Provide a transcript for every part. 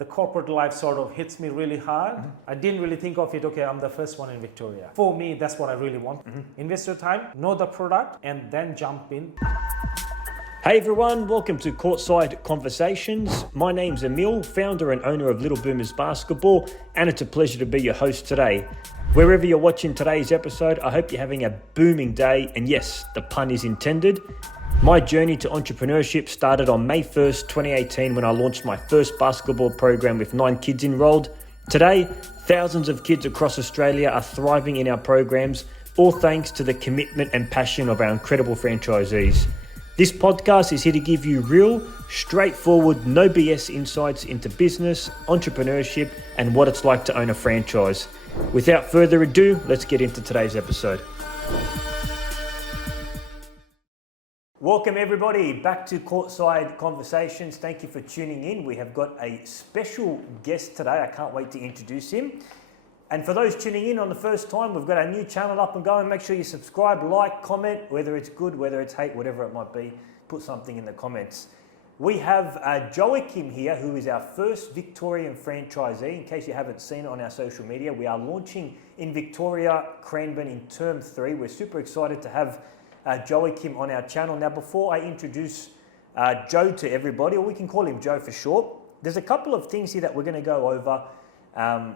the corporate life sort of hits me really hard. I didn't really think of it, okay, I'm the first one in Victoria. For me, that's what I really want. Invest your time, know the product, and then jump in. Hey everyone, welcome to Courtside Conversations. My name's Emile, founder and owner of Little Boomers Basketball, and it's a pleasure to be your host today. Wherever you're watching today's episode, I hope you're having a booming day, and yes, the pun is intended. My journey to entrepreneurship started on May 1st, 2018 when I launched my first basketball program with 9 kids enrolled. Today, thousands of kids across Australia are thriving in our programs, all thanks to the commitment and passion of our incredible franchisees. This podcast is here to give you real, straightforward, no BS insights into business, entrepreneurship, and what it's like to own a franchise. Without further ado, let's get into today's episode. Welcome everybody back to Courtside Conversations. Thank you for tuning in. We have got a special guest today. I can't wait to introduce him. And for those tuning in on the first time, we've got our new channel up and going. Make sure you subscribe, like, comment, whether it's good, whether it's hate, whatever it might be, put something in the comments. We have Joachim here, who is our first Victorian franchisee. In case you haven't seen it on our social media, we are launching in Victoria, Cranbourne in term 3. We're super excited to have Joachim on our channel. Now, before I introduce Joe to everybody, or we can call him Joe for short, there's a couple of things here that we're going to go over,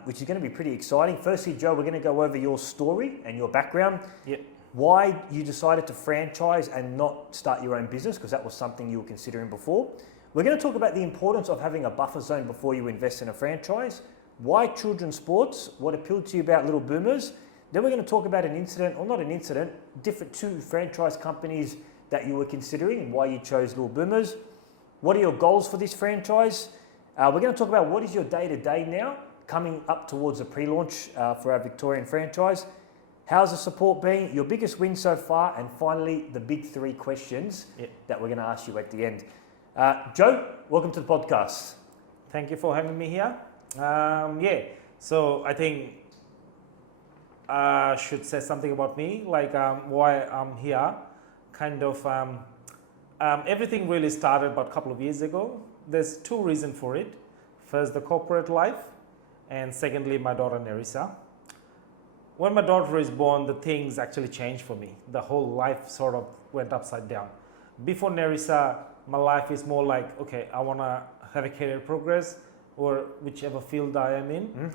which is going to be pretty exciting. Firstly, Joe, we're going to go over your story and your background. Yep. Why you decided to franchise and not start your own business, because that was something you were considering before. We're going to talk about the importance of having a buffer zone before you invest in a franchise. Why children's sports? What appealed to you about Little Boomers? Then we're going to talk about an incident, or not an incident, different 2 franchise companies that you were considering and why you chose Little Boomers. What are your goals for this franchise? We're going to talk about what is your day-to-day now, coming up towards the pre-launch for our Victorian franchise. How's the support been? Your biggest win so far? And finally, the big 3 questions that we're going to ask you at the end. Joe, welcome to the podcast. Thank you for having me here. So I think I should say something about me, like why I'm here. Everything really started about a couple of years ago. There's 2 reasons for it. First, the corporate life, and secondly, my daughter Nerissa. When my daughter is born, the things actually changed for me. The whole life sort of went upside down. Before Nerissa, my life is more like, okay, I want to have a career progress or whichever field I am in.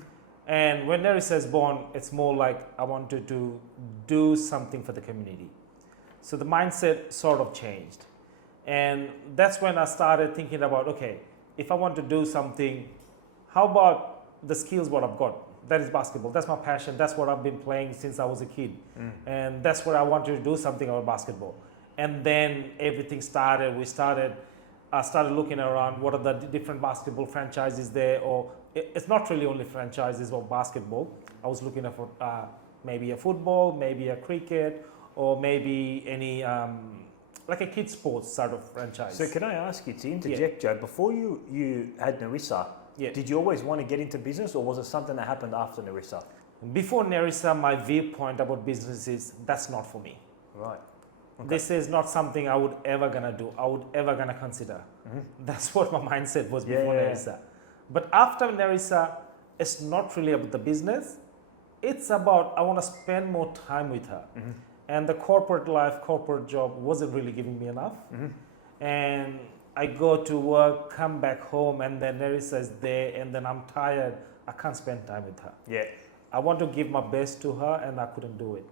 And when Nerissa is born, it's more like I wanted to do something for the community. So the mindset sort of changed. And that's when I started thinking about, okay, if I want to do something, how about the skills what I've got? That is basketball. That's my passion. That's what I've been playing since I was a kid. And that's what I wanted to do, something about basketball. And then everything started. I started looking around what are the different basketball franchises there, or it's not really only franchises of basketball. I was looking for maybe a football, maybe a cricket, or maybe any like a kids sports sort of franchise. So can I ask you to interject, Joe, before you had Nerissa, did you always want to get into business, or was it something that happened after Nerissa? Before Nerissa, my viewpoint about business is that's not for me. Right. Okay. This is not something I would ever gonna do. I would ever gonna consider. That's what my mindset was before Nerissa. But after Nerissa, it's not really about the business. It's about I want to spend more time with her. And the corporate life, corporate job wasn't really giving me enough. And I go to work, come back home, and then Nerissa is there, and then I'm tired. I can't spend time with her. Yeah. I want to give my best to her, and I couldn't do it.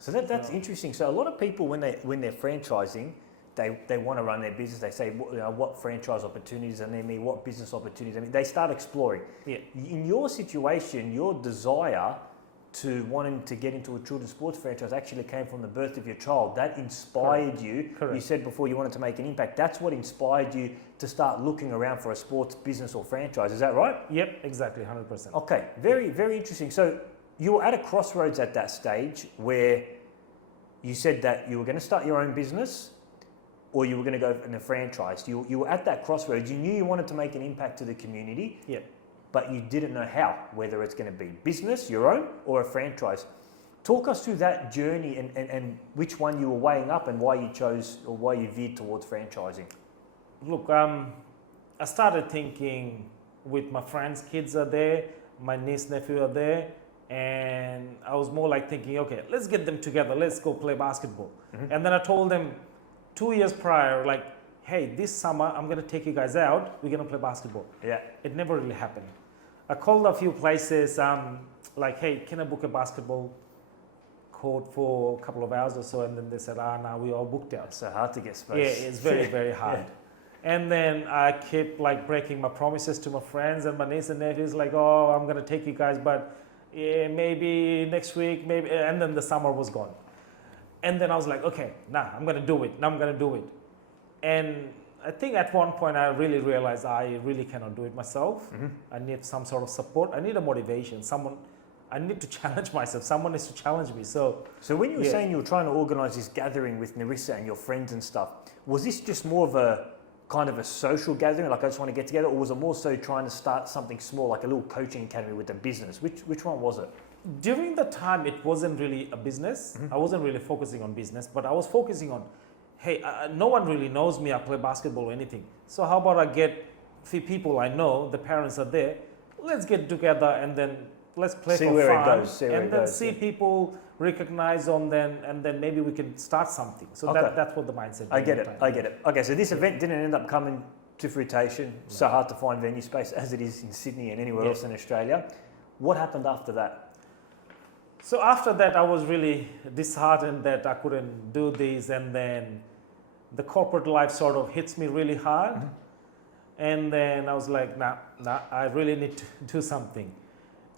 So that's interesting. So a lot of people, when they're franchising, they want to run their business. They say, what franchise opportunities are there? What business opportunities? They start exploring. Yeah. In your situation, your desire to wanting to get into a children's sports franchise actually came from the birth of your child. That inspired you. Correct. You said before you wanted to make an impact. That's what inspired you to start looking around for a sports business or franchise. Is that right? Yep, exactly, 100%. Okay, very, very interesting. So you were at a crossroads at that stage where you said that you were going to start your own business or you were going to go in a franchise. You were at that crossroads. You knew you wanted to make an impact to the community. Yeah. But you didn't know how, whether it's going to be business, your own, or a franchise. Talk us through that journey and which one you were weighing up and why you chose or why you veered towards franchising. Look, I started thinking with my friends' kids are there, my niece, nephew are there, and I was more like thinking, okay, let's get them together, let's go play basketball. And then I told them 2 years prior, like, hey, this summer I'm gonna take you guys out, we're gonna play basketball. Yeah. It never really happened. I called a few places, like, hey, can I book a basketball court for a couple of hours or so? And then they said, no, we all booked out. It's so hard to get space. Yeah, it's very, very hard. Yeah. And then I kept like breaking my promises to my friends and my niece and nephews, like, oh, I'm gonna take you guys, but yeah, maybe next week, maybe. And then the summer was gone. And then I was like, okay, I'm gonna do it. Now I'm gonna do it. And I think at one point I really realized I really cannot do it myself. I need some sort of support. I need a motivation. I need to challenge myself. Someone needs to challenge me. So when you were saying you were trying to organise this gathering with Nerissa and your friends and stuff, was this just more of a kind of a social gathering, like I just want to get together, or was it more so trying to start something small, like a little coaching academy with a business? Which one was it? During the time, it wasn't really a business. I wasn't really focusing on business, but I was focusing on, hey, no one really knows me. I play basketball or anything. So how about I get few people I know, the parents are there, let's get together and then let's play see for where fun. It goes. See where and it then goes, see people recognize on them, and then maybe we can start something. So that's what the mindset. I get it. Okay, so this event didn't end up coming to fruition. So hard to find venue space as it is in Sydney and anywhere else in Australia. What happened after that? So after that, I was really disheartened that I couldn't do this, and then the corporate life sort of hits me really hard. And then I was like, nah, I really need to do something.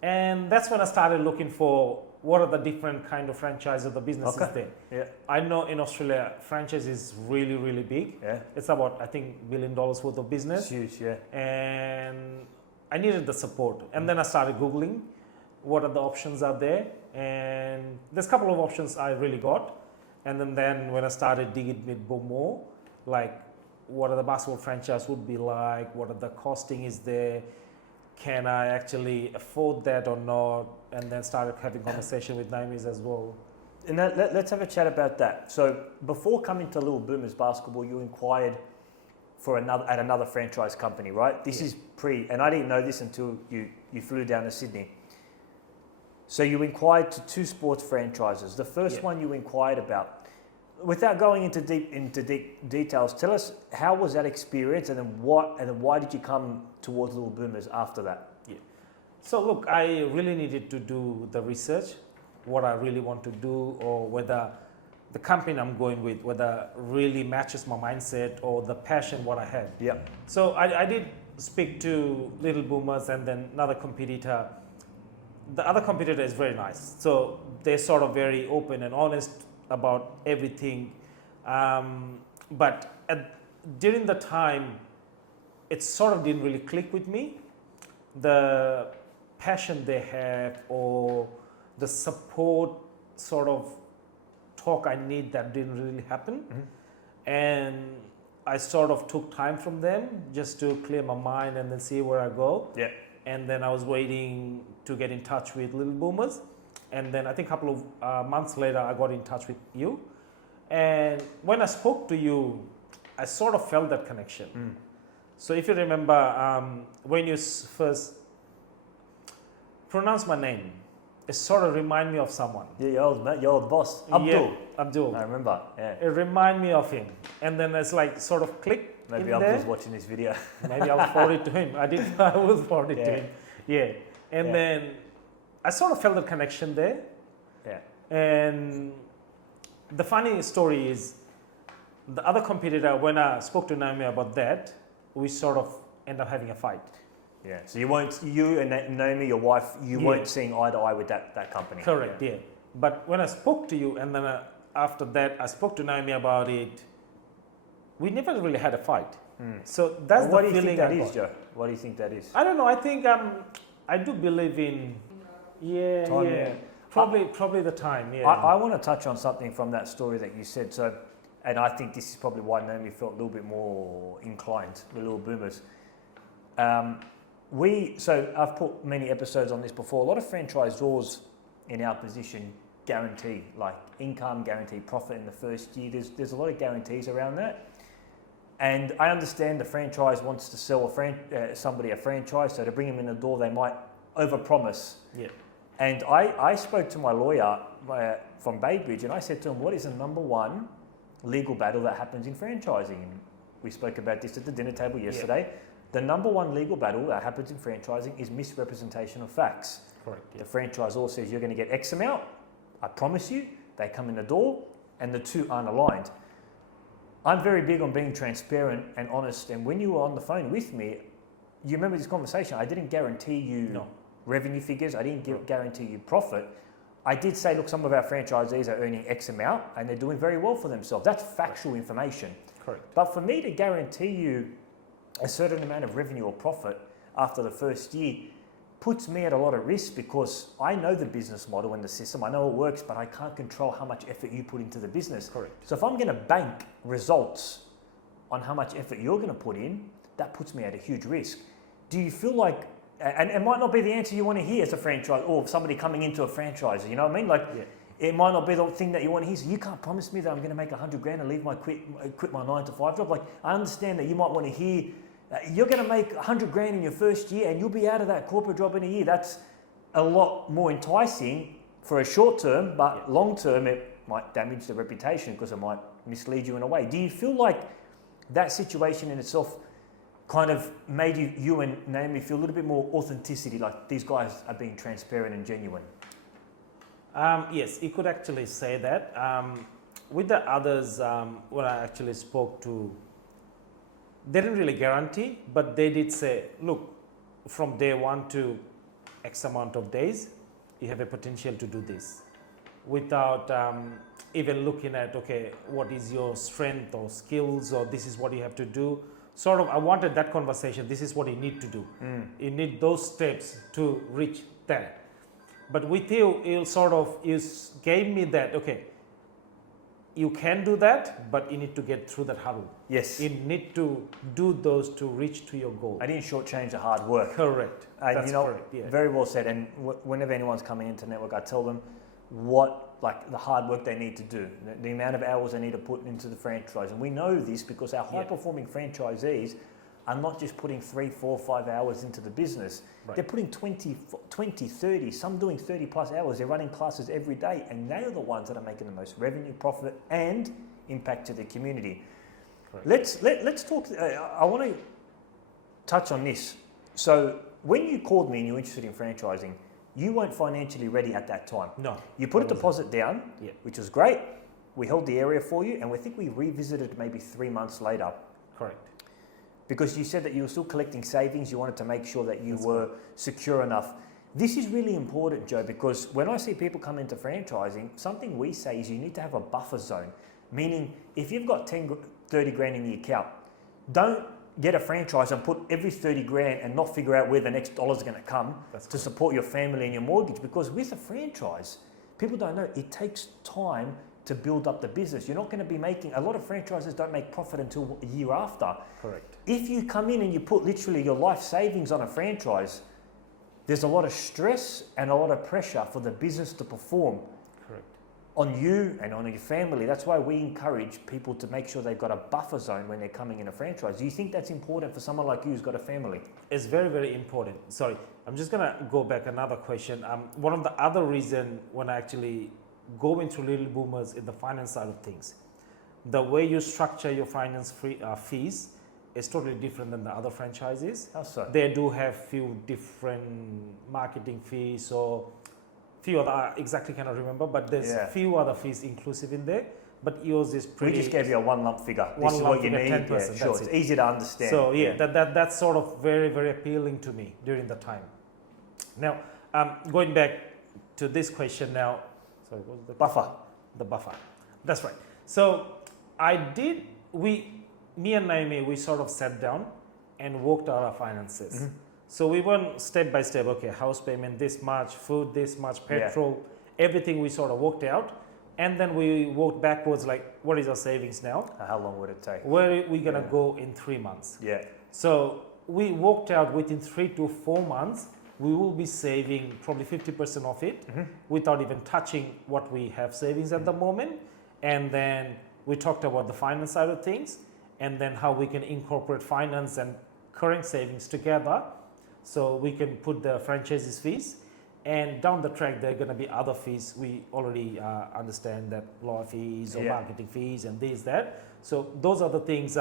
And that's when I started looking for what are the different kind of franchises the businesses there. Yeah. I know in Australia, franchise is really, really big. Yeah. It's about, I think, $1 billion worth of business. It's huge, yeah. And I needed the support. And then I started Googling what are the options out there. And there's a couple of options I really got. And then when I started digging a bit more, like what are the basketball franchise would be like, what are the costing is there, can I actually afford that or not? And then started having conversation with Naomi's as well. And let's have a chat about that. So before coming to Little Boomers Basketball, you inquired for another franchise company, right? This is and I didn't know this until you flew down to Sydney. So you inquired to 2 sports franchises. The first one you inquired about, without going into deep details, tell us how was that experience, and then why did you come towards Little Boomers after that? Yeah. So look, I really needed to do the research, what I really want to do, or whether the company I'm going with, whether really matches my mindset or the passion what I have. Yeah. So I did speak to Little Boomers and then another competitor. The other competitor is very nice. So they're sort of very open and honest about everything. But during the time, it sort of didn't really click with me. The passion they have or the support sort of talk I need, that didn't really happen. And I sort of took time from them just to clear my mind and then see where I go. Yeah. And then I was waiting to get in touch with Little Boomers. And then I think a couple of months later, I got in touch with you. And when I spoke to you, I sort of felt that connection. So if you remember, when you first pronounced my name, it sort of reminded me of someone. Yeah, your old boss, Abdul. Yeah, Abdul. I remember, yeah. It reminded me of him. And then it's like sort of clicked. Maybe Abdul's watching this video. Maybe I'll forward it to him. I will forward it to him. Yeah. And then I sort of felt the connection there. Yeah. And the funny story is, the other competitor, when I spoke to Naomi about that, we sort of end up having a fight. Yeah. So you and Naomi, your wife, weren't seeing eye to eye with that company. Correct. Yeah. But when I spoke to you, and then after that, I spoke to Naomi about it. We never really had a fight. So that's the feeling I got. What do you think that is, Joe? What do you think that is? I don't know. I think I do believe in time, probably the time. Yeah. I want to touch on something from that story that you said. So, and I think this is probably why Naomi felt a little bit more inclined with Little Boomers. So I've put many episodes on this before. A lot of franchisors in our position guarantee, like income, guarantee profit in the first year. There's a lot of guarantees around that. And I understand the franchise wants to sell somebody a franchise, so to bring them in the door, they might overpromise. Yeah. And I spoke to my lawyer from Baybridge, and I said to him, what is the number one legal battle that happens in franchising? And we spoke about this at the dinner table yesterday. Yeah. The number one legal battle that happens in franchising is misrepresentation of facts. Correct. Yeah. The franchisor says you're going to get X amount, I promise you, they come in the door, and the two aren't aligned. I'm very big on being transparent and honest, and when you were on the phone with me, you remember this conversation, I didn't guarantee you revenue figures, I didn't guarantee you profit. I did say, look, some of our franchisees are earning X amount and they're doing very well for themselves. That's factual information. Correct. But for me to guarantee you a certain amount of revenue or profit after the first year puts me at a lot of risk, because I know the business model and the system, I know it works, but I can't control how much effort you put into the business. Correct. So if I'm going to bank results on how much effort you're going to put in, that puts me at a huge risk. Do you feel like, and it might not be the answer you want to hear as a franchise, or somebody coming into a franchise, you know what I mean? Like, it might not be the thing that you want to hear. So you can't promise me that I'm going to make 100 grand and quit my 9-to-5 job. Like, I understand that you might want to hear, you're going to make 100 grand in your first year and you'll be out of that corporate job in a year. That's a lot more enticing for a short term, but long term it might damage the reputation because it might mislead you in a way. Do you feel like that situation in itself kind of made you and Naomi feel a little bit more authenticity, like these guys are being transparent and genuine? Yes, you could actually say that. With the others, when I actually spoke to, they didn't really guarantee, but they did say, look, from day one to X amount of days, you have a potential to do this, without even looking at, okay, what is your strength or skills, or this is what you have to do. Sort of, I wanted that conversation, this is what you need to do. You need those steps to reach that. But with you gave me that, okay, you can do that, but you need to get through that hurdle. Yes. You need to do those to reach to your goal. I didn't shortchange the hard work. Correct. That's correct. Yeah. Very well said. And whenever anyone's coming into network, I tell them the hard work they need to do, the amount of hours they need to put into the franchise. And we know this because our high-performing franchisees are not just putting 3, 4, 5 hours into the business. Right. They're putting 20, 30, some doing 30 plus hours. They're running classes every day, and they are the ones that are making the most revenue, profit, and impact to the community. Correct. Let's talk. I want to touch on this. So when you called me and you're interested in franchising, you weren't financially ready at that time. No. You put a deposit down, which was great. We held the area for you, and we think we revisited maybe 3 months later. Correct. Because you said that you were still collecting savings, you wanted to make sure that you were secure enough. This is really important, Joe, because when I see people come into franchising, something we say is you need to have a buffer zone. Meaning, if you've got 30 grand in the account, don't get a franchise and put every 30 grand and not figure out where the next dollar's going to come to support your family and your mortgage. Because with a franchise, people don't know, it takes time to build up the business. You're not going to be making, a lot of franchises don't make profit until a year after. Correct. If you come in and you put literally your life savings on a franchise, there's a lot of stress and a lot of pressure for the business to perform. Correct. On you and on your family. That's why we encourage people to make sure they've got a buffer zone when they're coming in a franchise. Do you think that's important for someone like you who's got a family? It's very, very important. Sorry, I'm just going to go back another question. One of the other reasons when I actually go into Little Boomers in the finance side of things, the way you structure your finance fees is totally different than the other franchises. How so? They do have few different marketing fees or few other, I exactly cannot remember, but there's few other fees inclusive in there. But yours is pretty. We just gave you a one lump figure. This is what you need. 10%, yeah, sure. It's easy to understand. So that's sort of very, very appealing to me during the time. Now, going back to this question now. Sorry, what was the buffer? The buffer. That's right. So me and Naomi, we sort of sat down and worked out our finances. Mm-hmm. So we went step by step, okay, house payment, this much, food, this much, petrol, everything we sort of worked out. And then we worked backwards, like, what is our savings now? How long would it take? Where are we going to go in 3 months? Yeah. So we worked out within 3 to 4 months, we will be saving probably 50% of it without even touching what we have savings at the moment. And then we talked about the finance side of things. and then how we can incorporate finance and current savings together so we can put the franchisees fees, and down the track there are going to be other fees. We already understand that lawyer fees or marketing fees and this, that. So those are the things,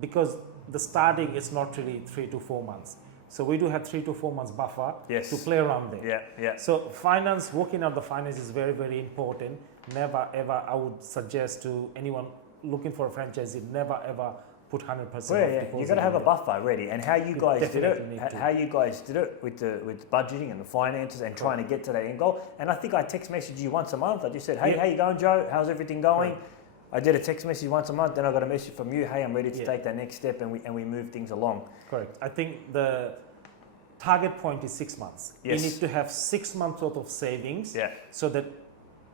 because the starting is not really 3 to 4 months. So we do have 3 to 4 months buffer to play around there. So finance, working out the finance is very, very important. Never ever, I would suggest to anyone looking for a franchisee, never ever put 100%. You got to have a buffer ready. And how you guys did it, with budgeting and the finances and trying to get to that end goal. And I think I text messaged you once a month. I just said, hey, how you going, Joe? How's everything going? Right. I did a text message once a month. Then I got a message from you. Hey, I'm ready to take that next step, and we move things along. Correct. I think the target point is 6 months. Yes. You need to have 6 months worth of savings so that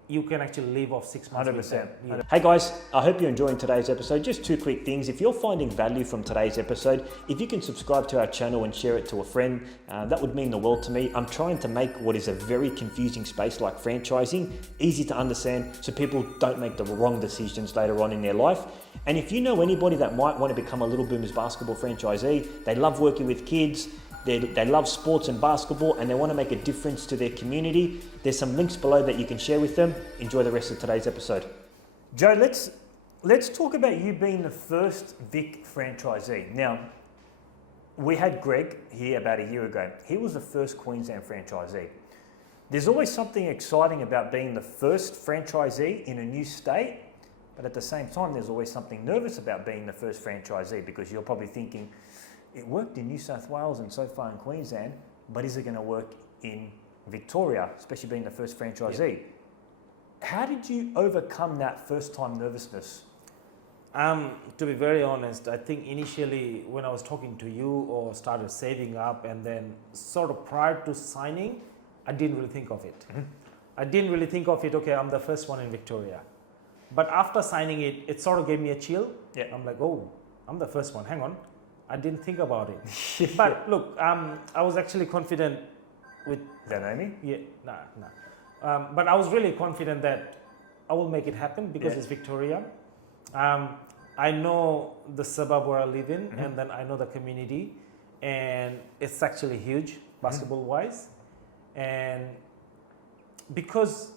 you can actually live off 6 months. 100%. Hey guys, I hope you're enjoying today's episode. Just 2 quick things. If you're finding value from today's episode, if you can subscribe to our channel and share it to a friend, that would mean the world to me. I'm trying to make what is a very confusing space like franchising easy to understand so people don't make the wrong decisions later on in their life. And if you know anybody that might want to become a Little Boomers basketball franchisee, they love working with kids, they love sports and basketball, and they want to make a difference to their community, there's some links below that you can share with them. Enjoy the rest of today's episode. Joe, let's talk about you being the first Vic franchisee. Now, we had Greg here about a year ago. He was the first Queensland franchisee. There's always something exciting about being the first franchisee in a new state, but at the same time, there's always something nervous about being the first franchisee, because you're probably thinking, it worked in New South Wales and so far in Queensland, but is it going to work in Victoria, especially being the first franchisee? How did you overcome that first time nervousness? To be very honest, I think initially when I was talking to you or started saving up, and then sort of prior to signing, I didn't really think of it. I didn't really think of it, okay, I'm the first one in Victoria. But after signing it, it sort of gave me a chill. I'm like, oh, I'm the first one, hang on. I didn't think about it. But look, I was actually confident with... Is that Amy? Yeah, no. But I was really confident that I will make it happen because it's Victoria. I know the suburb where I live in, and then I know the community, and it's actually huge basketball-wise. And because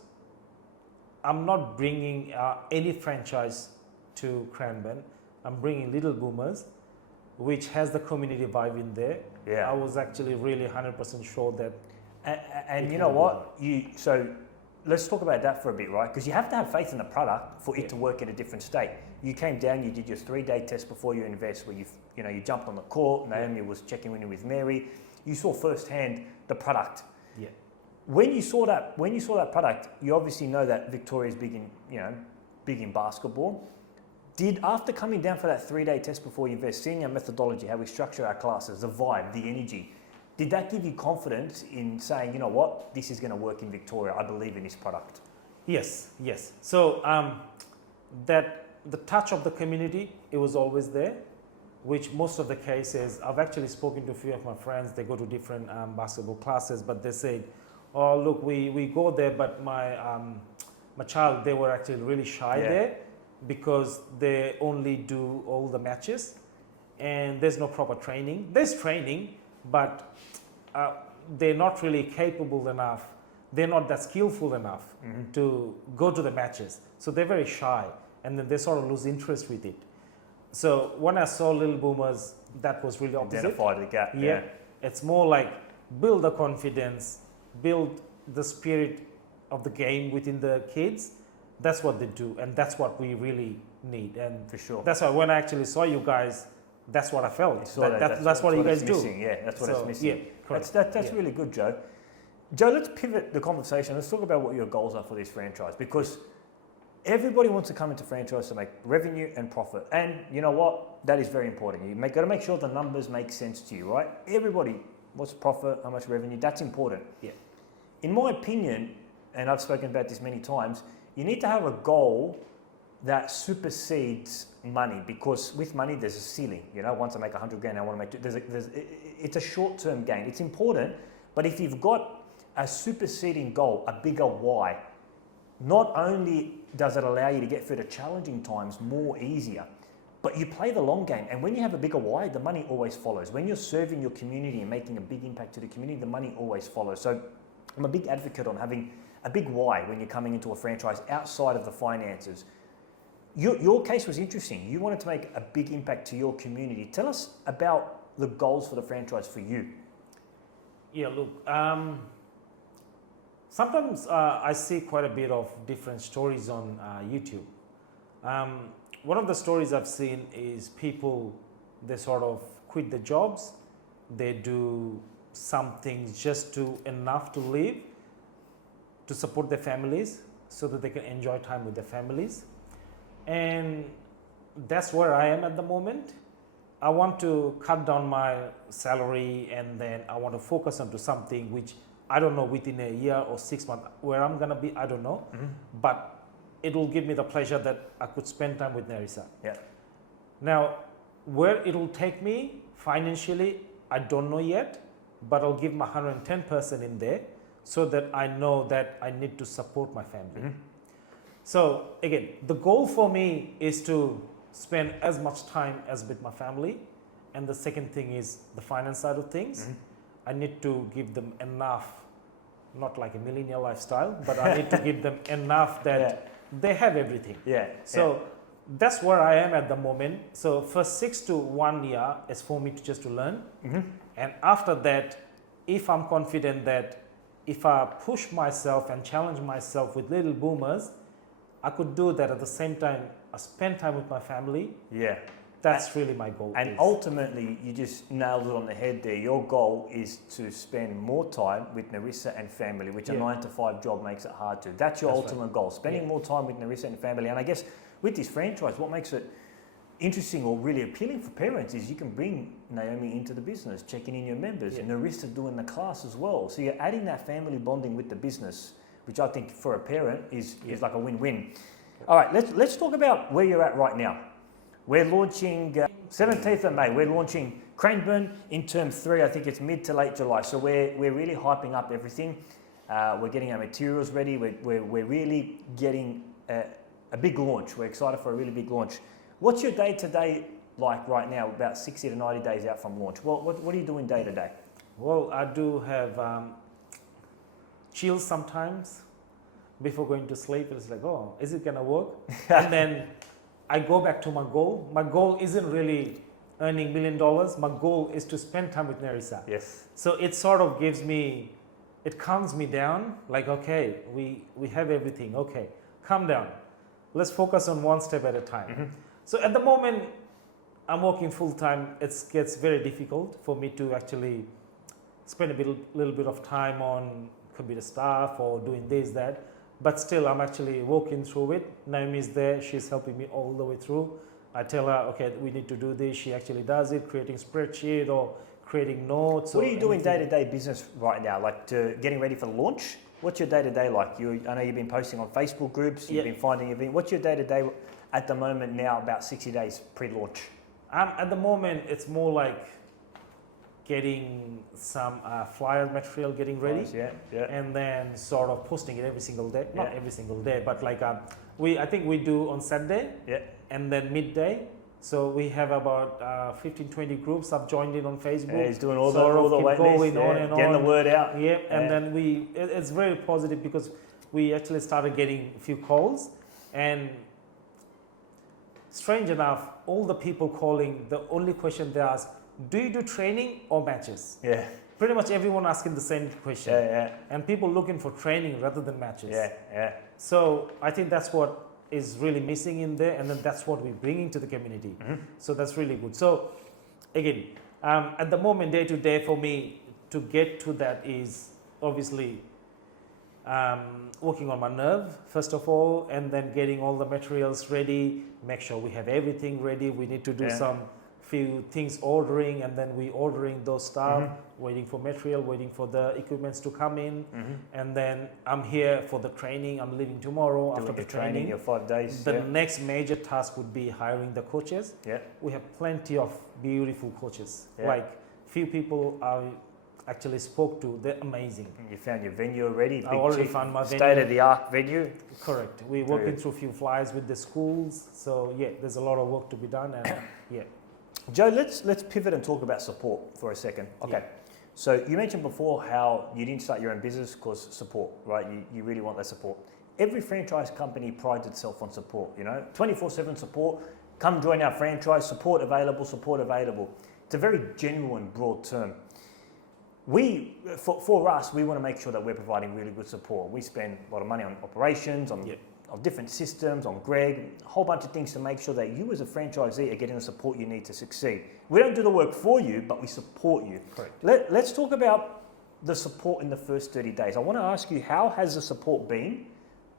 I'm not bringing any franchise to Cranbourne, I'm bringing Little Boomers, which has the community vibe in there. I was actually really 100% sure that. And you know what? So let's talk about that for a bit, right? Because you have to have faith in the product for it to work in a different state. You came down, you did your 3-day test before you invest, where you jumped on the court. Naomi was checking in with Mary. You saw firsthand the product. When you saw that product, you obviously know that Victoria's big in basketball. After coming down for that 3-day test before you invest, seeing our methodology, how we structure our classes, the vibe, the energy, did that give you confidence in saying, you know what, this is going to work in Victoria, I believe in this product? Yes. So that the touch of the community, it was always there, which most of the cases, I've actually spoken to a few of my friends, they go to different basketball classes, but they say, oh look, we go there, but my child, they were actually really shy there, because they only do all the matches and there's no proper training. There's training, but they're not really capable enough. They're not that skillful enough to go to the matches. So they're very shy, and then they sort of lose interest with it. So when I saw Little Boomers, that was really opposite. Identify the gap. It's more like build the confidence, build the spirit of the game within the kids. That's what they do, and that's what we really need. And for sure, that's why when I actually saw you guys, that's what I felt. That's what you guys do. That's what it's missing. Yeah, correct. That's really good, Joe. Joe, let's pivot the conversation. Let's talk about what your goals are for this franchise, because everybody wants to come into franchise to make revenue and profit. And you know what? That is very important. You got to make sure the numbers make sense to you, right? Everybody, what's profit, how much revenue? That's important. In my opinion, and I've spoken about this many times, you need to have a goal that supersedes money, because with money there's a ceiling. Once I make 100 grand, I want to make it's a short-term gain. It's important, but if you've got a superseding goal, a bigger why, not only does it allow you to get through the challenging times more easier, But you play the long game, and when you have a bigger why, the money always follows. When you're serving your community and making a big impact to the community, the money always follows. So I'm a big advocate on having a big why when you're coming into a franchise outside of the finances. Your case was interesting. You wanted to make a big impact to your community. Tell us about the goals for the franchise for you. Yeah, look, sometimes I see quite a bit of different stories on YouTube. One of the stories I've seen is people, they sort of quit the jobs, they do some things just to enough to live, to support their families so that they can enjoy time with their families. And that's where I am at the moment. I want to cut down my salary, and then I want to focus onto something which I don't know within a year or 6 months where I'm going to be, I don't know. But it will give me the pleasure that I could spend time with Nerissa. Yeah. Now, where it will take me financially, I don't know yet, but I'll give my 110% in there so that I know that I need to support my family. So again, the goal for me is to spend as much time as with my family. And the second thing is the finance side of things. I need to give them enough, not like a millennial lifestyle, but I need to give them enough that they have everything. So that's where I am at the moment. So first 6 to 1 year is for me to just to learn. And after that, if I'm confident that if I push myself and challenge myself with little boomers, I could do that at the same time. I spend time with my family. That's really my goal. And ultimately, you just nailed it on the head there. Your goal is to spend more time with Nerissa and family, which a 9 to 5 job makes it hard to. That's your ultimate goal, spending more time with Nerissa and family. And I guess with this franchise, what makes it interesting or really appealing for parents is you can bring Naomi into the business, checking in your members, and Nerissa doing the class as well. So you're adding that family bonding with the business, which I think for a parent is like a win-win. All right, let's talk about where you're at right now. We're launching 17th of May. We're launching Craneburn in term 3. I think it's mid to late July. So we're really hyping up everything. We're getting our materials ready. We're really getting a big launch. We're excited for a really big launch. What's your day-to-day like right now, about 60 to 90 days out from launch? What are you doing day-to-day? Well, I do have chills sometimes before going to sleep. It's like, oh, is it going to work? And then I go back to my goal. My goal isn't really earning $1 million. My goal is to spend time with Nerissa. So it sort of gives me, it calms me down. Like, okay, we have everything. Okay, calm down. Let's focus on one step at a time. So at the moment, I'm working full time. It gets very difficult for me to actually spend a little bit of time on computer stuff or doing this, that. But still, I'm actually working through it. Naomi's there. She's helping me all the way through. I tell her, okay, we need to do this. She actually does it, creating spreadsheet or creating notes. What are you doing day-to-day business right now? Like getting ready for the launch? What's your day-to-day like? I know you've been posting on Facebook groups. You've been finding events. What's your day-to-day at the moment now, about 60 days pre-launch? At the moment, it's more like getting some flyer material, getting ready, and then sort of posting it every single day. Not every single day, but like I think we do on Saturday, and then midday. So we have about 15, 20 groups. I've joined in on Facebook. Yeah, he's doing all the wait lists, getting the word out. And then it's very positive because we actually started getting a few calls, and strange enough, all the people calling, the only question they ask, do you do training or matches? Pretty much everyone asking the same question. And people looking for training rather than matches. So I think that's what is really missing in there, and then that's what we're bringing to the community. So that's really good. So again, at the moment, day to day for me to get to that is obviously working on my nerve, first of all, and then getting all the materials ready, make sure we have everything ready. We need to do some few things ordering, and then we ordering those stuff, waiting for material, waiting for the equipments to come in, and then I'm here for the training. I'm leaving tomorrow after the training. Your 5 days. The next major task would be hiring the coaches. We have plenty of beautiful coaches. Like few people actually spoke to, they're amazing. You found your venue already? I already found my venue. State-of-the-art venue? Correct. We're working through a few flyers with the schools. So yeah, there's a lot of work to be done, and yeah. Joe, let's pivot and talk about support for a second. Okay. Yeah. So you mentioned before how you didn't start your own business because support, right? You really want that support. Every franchise company prides itself on support, 24/7 support. Come join our franchise, support available, support available. It's a very general and broad term. For us, we want to make sure that we're providing really good support. We spend a lot of money on operations, on different systems, on Greg, a whole bunch of things to make sure that you as a franchisee are getting the support you need to succeed. We don't do the work for you, but we support you. Correct. Let's talk about the support in the first 30 days. I want to ask you, how has the support been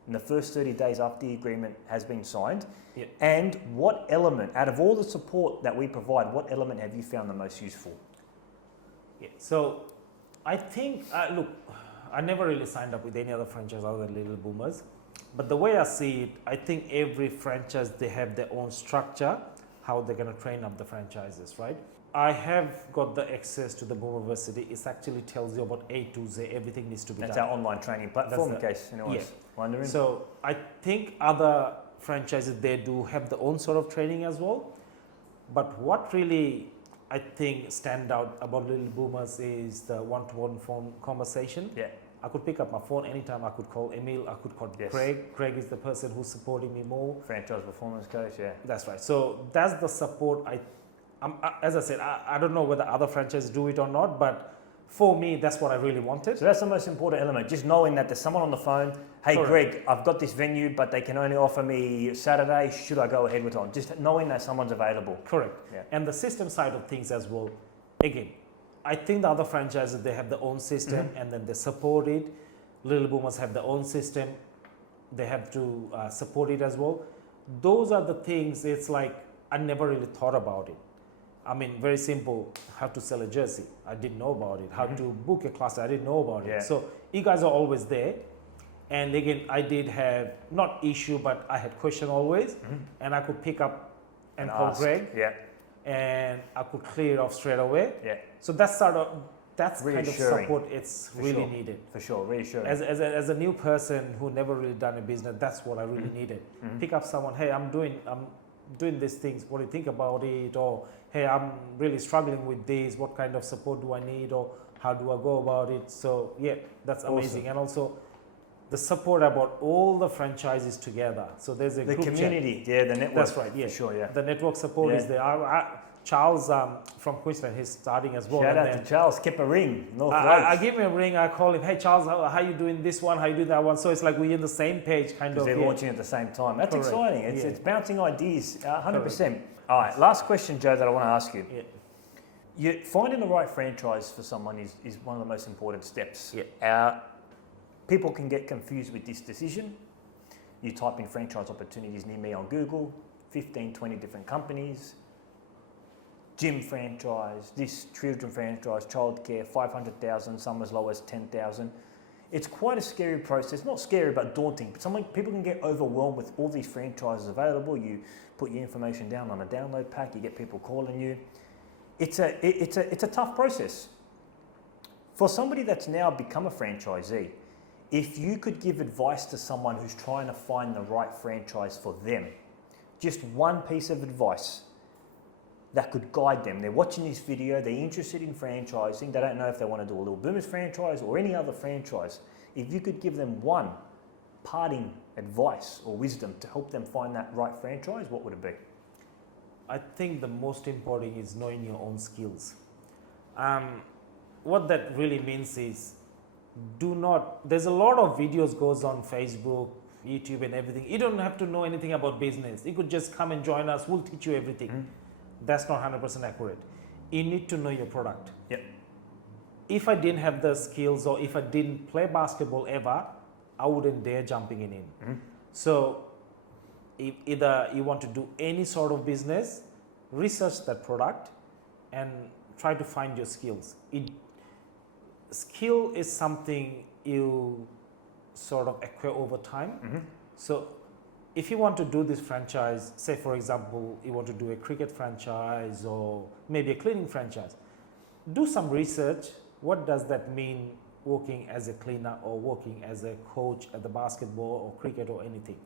in the first 30 days after the agreement has been signed? Yeah. And what element, out of all the support that we provide, what element have you found the most useful? Yeah. So I think, look, I never really signed up with any other franchise other than Little Boomers. But the way I see it, I think every franchise, they have their own structure, how they're going to train up the franchises, right? I have got the access to the Boomerversity. It actually tells you about A to Z, everything needs to be That's done. our online training platform, in case anyone's wondering. So I think other franchises, they do have their own sort of training as well. But what really I think stand out about Little Boomers is the one-to-one phone conversation. Yeah. I could pick up my phone anytime. I could call Emile. I could call Craig. Craig is the person who's supporting me more. Franchise performance coach, yeah. That's right. So that's the support. As I said, I don't know whether other franchises do it or not, but for me, that's what I really wanted. So that's the most important element, just knowing that there's someone on the phone. Hey, Correct. Greg, I've got this venue, but they can only offer me Saturday. Should I go ahead with it? Just knowing that someone's available. Correct. Yeah. And the system side of things as well. Again, I think the other franchises, they have their own system and then they support it. Little Boomers have their own system. They have to support it as well. Those are the things, it's like, I never really thought about it. I mean, very simple, how to sell a jersey. I didn't know about it. How to book a class, I didn't know about it. So you guys are always there. And again, I did have, not issue, but I had question always. And I could pick up and call ask. Greg. Yeah. And I could clear it off straight away. Yeah. So that's kind of support it's really needed. For sure, reassuring. As a new person who never really done a business, that's what I really needed. Pick up someone, hey, I'm doing these things, what do you think about it? Or hey, I'm really struggling with this, what kind of support do I need, or how do I go about it? So yeah, that's amazing. Awesome. And also the support about all the franchises together. So there's a the group community, chat. the network. That's right, yeah. For sure, yeah. The network support is there. Charles from Queensland, he's starting as well. Shout out to Charles, kept a ring. I give him a ring, I call him, hey Charles, how you doing this one, how you doing that one? So it's like we're in the same page kind of. Because they're launching at the same time. That's Correct. exciting. It's bouncing ideas, 100%. All right, last question, Joe, that I want to ask you. Finding the right franchise for someone is one of the most important steps. People can get confused with this decision. You type in franchise opportunities near me on Google, 15, 20 different companies. Gym franchise, this children franchise, childcare, 500,000, some as low as 10,000. It's quite a scary process, not scary, but daunting. But people can get overwhelmed with all these franchises available. You put your information down on a download pack, you get people calling you. It's a tough process. For somebody that's now become a franchisee, if you could give advice to someone who's trying to find the right franchise for them, just one piece of advice that could guide them. They're watching this video, they're interested in franchising, they don't know if they want to do a Little Boomers franchise or any other franchise. If you could give them one parting advice or wisdom to help them find that right franchise, what would it be? I think the most important is knowing your own skills. What that really means is, there's a lot of videos goes on Facebook, YouTube and everything. You don't have to know anything about business. You could just come and join us, we'll teach you everything. That's not 100% accurate. You need to know your product. If I didn't have the skills or if I didn't play basketball ever, I wouldn't dare jumping in. So either you want to do any sort of business, research that product and try to find your skills. Skill is something you sort of acquire over time. So if you want to do this franchise, say for example, you want to do a cricket franchise or maybe a cleaning franchise, do some research, what does that mean working as a cleaner or working as a coach at the basketball or cricket or anything?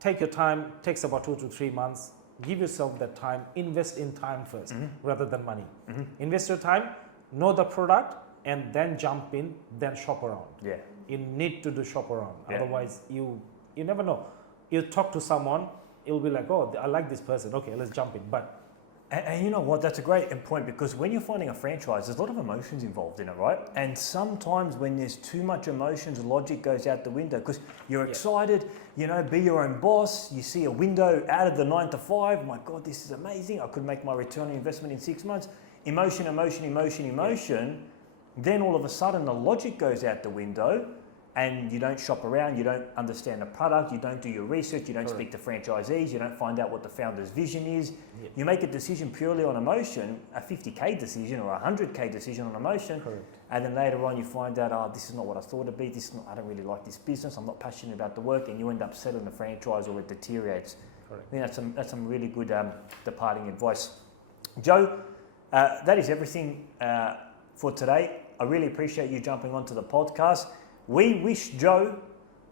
Take your time, takes about 2 to 3 months. Give yourself that time, invest in time first rather than money. Invest your time, know the product, and then jump in, then shop around. Yeah. You need to do shop around. Yeah. Otherwise, you never know. You talk to someone, it'll be like, oh, I like this person. Okay, let's jump in. But and you know what, that's a great point, because when you're finding a franchise, there's a lot of emotions involved in it, right? And sometimes when there's too much emotions, logic goes out the window, because you're excited, you know, be your own boss, you see a window out of the 9 to 5, my God, this is amazing, I could make my return on investment in 6 months. Emotion, then all of a sudden the logic goes out the window, and you don't shop around, you don't understand the product, you don't do your research, you don't speak to franchisees, you don't find out what the founder's vision is. You make a decision purely on emotion, a 50K decision or a 100K decision on emotion, and then later on you find out, oh, this is not what I thought it'd be, I don't really like this business, I'm not passionate about the work, and you end up selling the franchise or it deteriorates. I think that's some really good departing advice. Joe, that is everything for today. I really appreciate you jumping onto the podcast. We wish Joe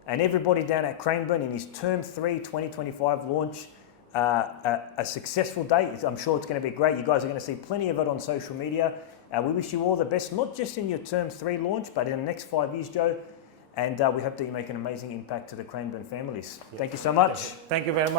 and everybody down at Craneburn in his Term 3 2025 launch a successful day. I'm sure it's going to be great. You guys are going to see plenty of it on social media. We wish you all the best, not just in your Term 3 launch, but in the next 5 years, Joe. And we hope that you make an amazing impact to the Craneburn families. Thank you so much. Thank you very much.